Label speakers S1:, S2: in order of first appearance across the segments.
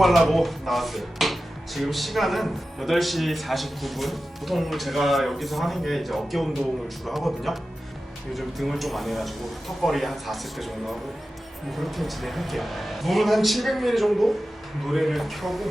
S1: 운동하려고 나왔어요. 지금 시간은 8시 49분. 보통 제가 여기서 하는 게 이제 어깨 운동을 주로 하거든요. 요즘 등을 좀 안 해가지고 턱걸이 한 4세트 정도 하고 뭐 그렇게 진행할게요. 물은 한 700ml 정도 노래를 켜고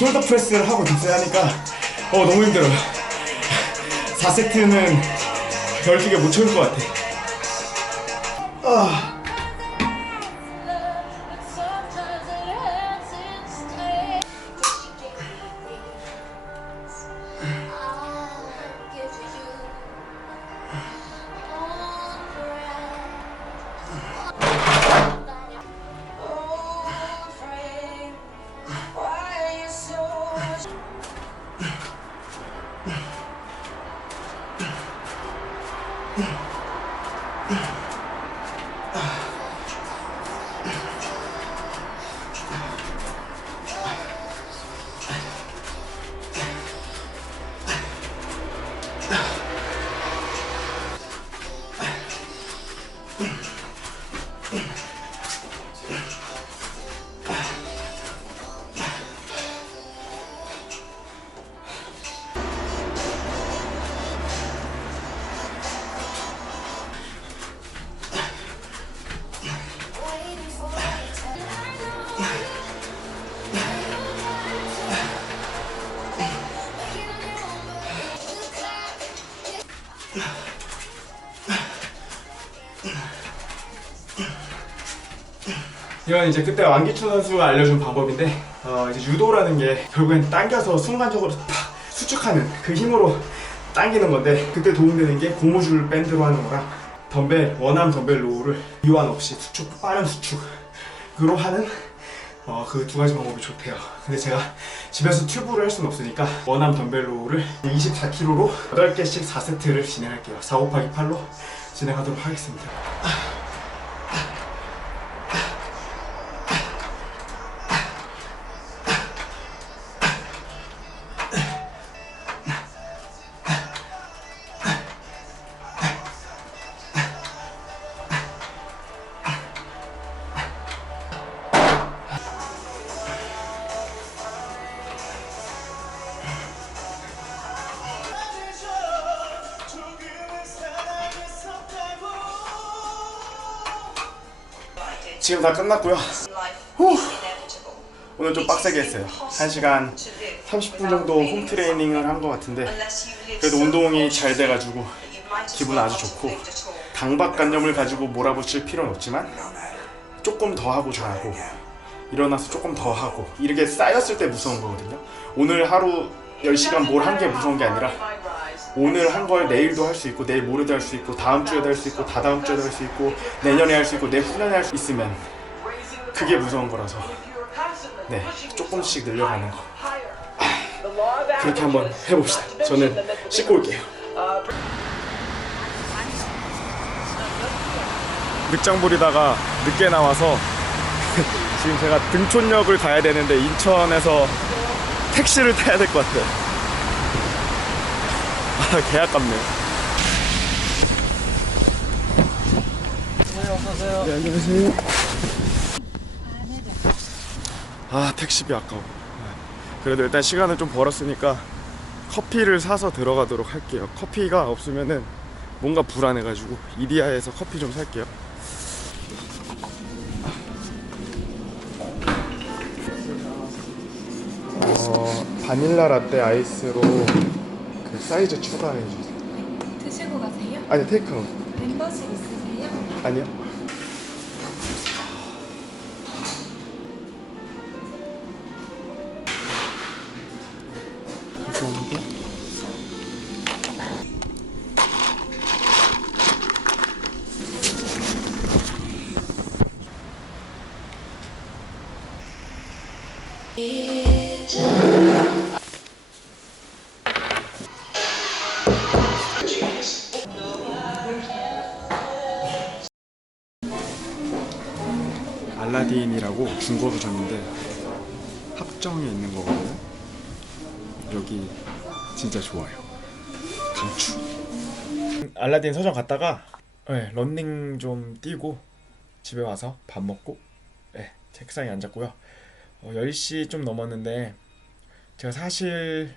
S1: 숄더 프레스를 하고 딥스 하니까 어 너무 힘들어요 4세트는 12개 못 채울 것 같아. 아 Yeah. 이건 이제 그때 왕기춘 선수가 알려준 방법인데 어, 이제 유도라는 게 결국엔 당겨서 순간적으로 탁 수축하는 그 힘으로 당기는 건데 그때 도움되는 게 고무줄 밴드로 하는 거랑 덤벨 원암 덤벨 로우를 이완 없이 수축 빠른 수축으로 하는 어, 그 두 가지 방법이 좋대요. 근데 제가 집에서 튜브를 할 수는 없으니까 원암 덤벨 로우를 24kg로 8개씩 4세트를 진행할게요. 4 곱하기 8로 진행하도록 하겠습니다. 지금 다 끝났고요. 후. 오늘 좀 빡세게 했어요. 1시간 30분 정도 홈 트레이닝을 한 것 같은데 그래도 운동이 잘 돼가지고 기분 아주 좋고 강박관념을 가지고 몰아붙일 필요는 없지만 조금 더 하고 잘하고 일어나서 조금 더 하고 이렇게 쌓였을 때 무서운 거거든요. 오늘 하루 10시간 뭘 한 게 무서운 게 아니라 오늘 한 걸 내일도 할 수 있고 내일 모레도 할 수 있고 다음 주에도 할 수 있고 다다음 주에도 할 수 있고 내년에 할 수 있고 내후년에 할 수 있으면 그게 무서운 거라서. 네 조금씩 늘려가는 거. 그렇게 한번 해봅시다. 저는 씻고 올게요. 늑장 부리다가 늦게 나와서 지금 제가 등촌역을 가야 되는데 인천에서 택시를 타야 될 것 같아요. 아, 개 아깝네요. 네, 안녕하세요. 아, 택시비 아까워. 그래도 일단 시간을 좀 벌었으니까 커피를 사서 들어가도록 할게요. 커피가 없으면은 뭔가 불안해가지고 이디야에서 커피 좀 살게요. 어, 바닐라 라떼 아이스로 그 사이즈 추가해 주세요.
S2: 드시고 가세요? 아니 테이크아웃. 멤버십 있으세요?
S1: 아니요. 알라딘이라고 중고 서점인데 합정에 있는 거거든요. 여기 진짜 좋아요. 강추. 알라딘 서점 갔다가 네, 런닝 좀 뛰고 집에 와서 밥 먹고 네, 책상에 앉았고요. 어, 10시 좀 넘었는데 제가 사실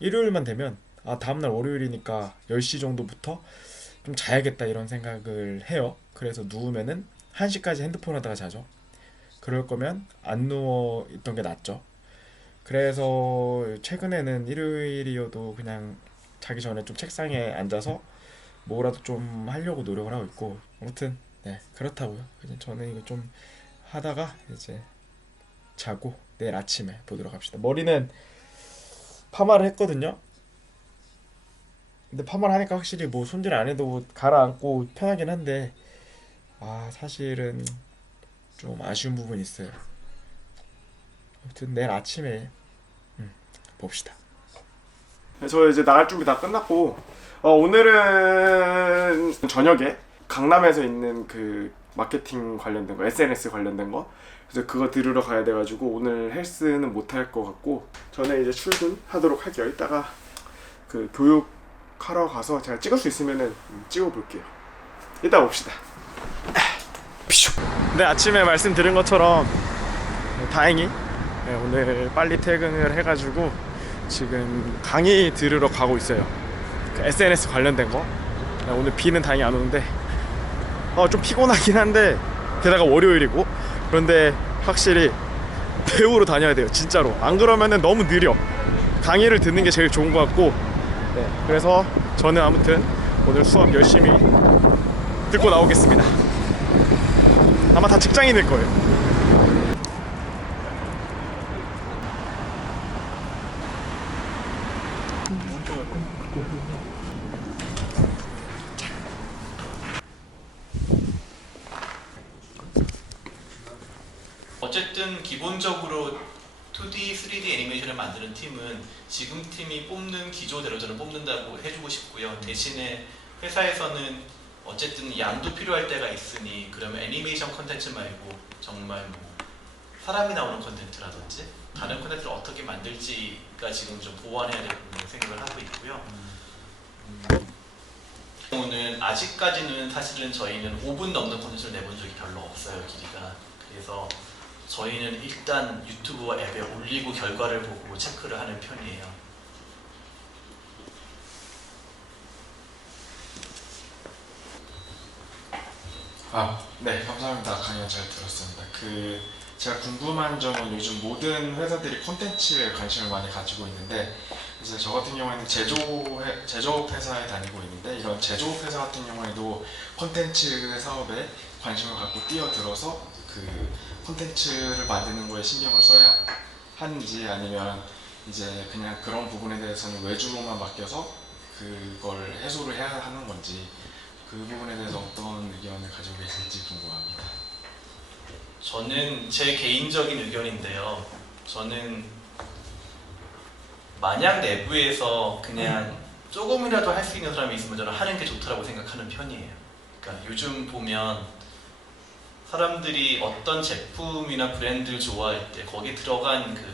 S1: 일요일만 되면 아 다음날 월요일이니까 10시 정도부터 좀 자야겠다 이런 생각을 해요. 그래서 누우면은 1시까지 핸드폰 하다가 자죠. 그럴 거면 안 누워 있던 게 낫죠. 그래서 최근에는 일요일이어도 그냥 자기 전에 좀 책상에 앉아서 뭐라도 좀 하려고 노력을 하고 있고 아무튼 네 그렇다고요. 저는 이거 좀 하다가 이제 자고 내일 아침에 보도록 합시다. 머리는 파마를 했거든요. 근데 파마를 하니까 확실히 뭐 손질 안 해도 뭐 가라앉고 편하긴 한데 아 사실은 좀 아쉬운 부분이 있어요. 아무튼 내일 아침에 음, 봅시다. 저 이제 나갈 준비 다 끝났고 어, 오늘은 저녁에 강남에서 있는 그 마케팅 관련된 거, SNS 관련된 거 그래서 그거 들으러 가야 돼가지고 오늘 헬스는 못 할 것 같고 저는 이제 출근하도록 할게요. 이따가 그 교육 하러 가서 제가 찍을 수 있으면은 음, 찍어볼게요. 이따 봅시다. 네 아침에 말씀드린 것처럼 네, 다행히 네, 오늘 빨리 퇴근을 해가지고 지금 강의 들으러 가고 있어요. 그 SNS 관련된 거. 네, 오늘 비는 다행히 안 오는데 어, 좀 피곤하긴 한데 게다가 월요일이고 그런데 확실히 배우러 다녀야 돼요 진짜로 안 그러면은 너무 느려 강의를 듣는 게 제일 좋은 것 같고 네, 그래서 저는 아무튼 오늘 수업 열심히 듣고 나오겠습니다. 아마 다 직장인일 거예요.
S3: 어쨌든 기본적으로 2D, 3D 애니메이션을 만드는 팀은 지금 팀이 뽑는 기조대로 저는 뽑는다고 해주고 싶고요. 대신에 회사에서는 어쨌든 양도 필요할 때가 있으니 그러면 애니메이션 컨텐츠 말고 정말 뭐 사람이 나오는 컨텐츠라든지 다른 컨텐츠를 어떻게 만들지가 지금 좀 보완해야 된다는 생각을 하고 있고요. 음, 오는 아직까지는 사실은 저희는 5분 넘는 컨텐츠를 내본 적이 별로 없어요 길이가 그래서 저희는 일단 유튜브와 앱에 올리고 결과를 보고 체크를 하는 편이에요.
S1: 아, 네, 감사합니다. 강연 잘 들었습니다. 그 제가 궁금한 점은 요즘 모든 회사들이 콘텐츠에 관심을 많이 가지고 있는데 이제 저 같은 경우에는 제조업 제조업 회사에 다니고 있는데 이런 제조업 회사 같은 경우에도 콘텐츠 사업에 관심을 갖고 뛰어들어서 그 콘텐츠를 만드는 거에 신경을 써야 하는지 아니면 이제 그냥 그런 부분에 대해서는 외주로만 맡겨서 그걸 해소를 해야 하는 건지 그 부분에 대해서 어떤 의견을 가지고 계실지 궁금합니다.
S3: 저는 제 개인적인 의견인데요. 저는 만약 내부에서 그냥 조금이라도 할 수 있는 사람이 있으면 저는 하는 게 좋다고 생각하는 편이에요. 그러니까 요즘 보면 사람들이 어떤 제품이나 브랜드를 좋아할 때 거기에 들어간 그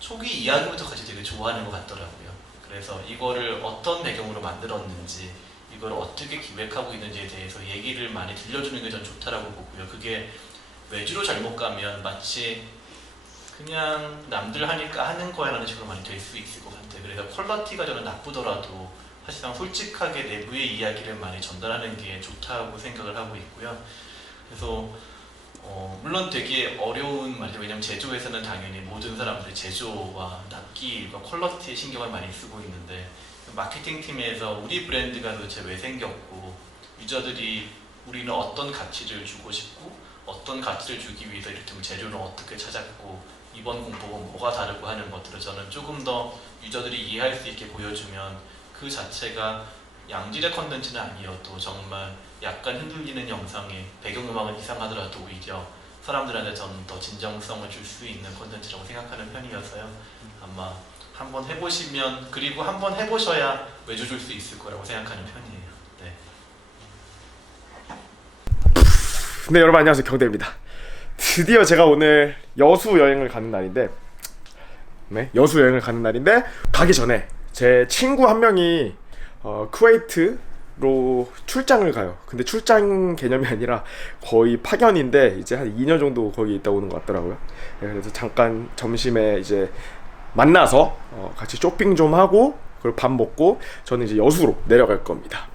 S3: 초기 이야기부터 같이 되게 좋아하는 것 같더라고요. 그래서 이거를 어떤 배경으로 만들었는지 이걸 어떻게 기획하고 있는지에 대해서 얘기를 많이 들려주는 게 전 좋다라고 보고요. 그게 외주로 잘못 가면 마치 그냥 남들 하니까 하는 거야 라는 식으로 많이 될 수 있을 것 같아요. 그래서 퀄러티가 저는 나쁘더라도 사실상 솔직하게 내부의 이야기를 많이 전달하는 게 좋다고 생각을 하고 있고요. 그래서 어, 물론 되게 어려운 말이죠. 왜냐면 제조에서는 당연히 모든 사람들이 제조와 납기와 퀄러티에 신경을 많이 쓰고 있는데 마케팅 팀에서 우리 브랜드가 도대체 왜 생겼고 유저들이 우리는 어떤 가치를 주고 싶고 어떤 가치를 주기 위해서 이를테면 재료를 어떻게 찾았고 이번 공법은 뭐가 다르고 하는 것들을 저는 조금 더 유저들이 이해할 수 있게 보여주면 그 자체가 양질의 컨텐츠는 아니어도 정말 약간 흔들리는 영상에 배경음악은 이상하더라도 오히려 사람들한테 저는 더 진정성을 줄 수 있는 컨텐츠라고 생각하는 편이어서요. 아마 한번 해보시면 그리고 한번 해보셔야 외주 줄 수 있을 거라고 생각하는 편이에요. 네.
S1: 네 여러분 안녕하세요 경대입니다. 드디어 제가 오늘 여수 여행을 가는 날인데 네 여수 여행을 가는 날인데 가기 전에 제 친구 한 명이 어, 쿠웨이트로 출장을 가요. 근데 출장 개념이 아니라 거의 파견인데 이제 한 2년 정도 거기 있다 오는 것 같더라고요. 네, 그래서 잠깐 점심에 이제 만나서 어, 같이 쇼핑 좀 하고 그리고 밥 먹고 저는 이제 여수로 내려갈 겁니다.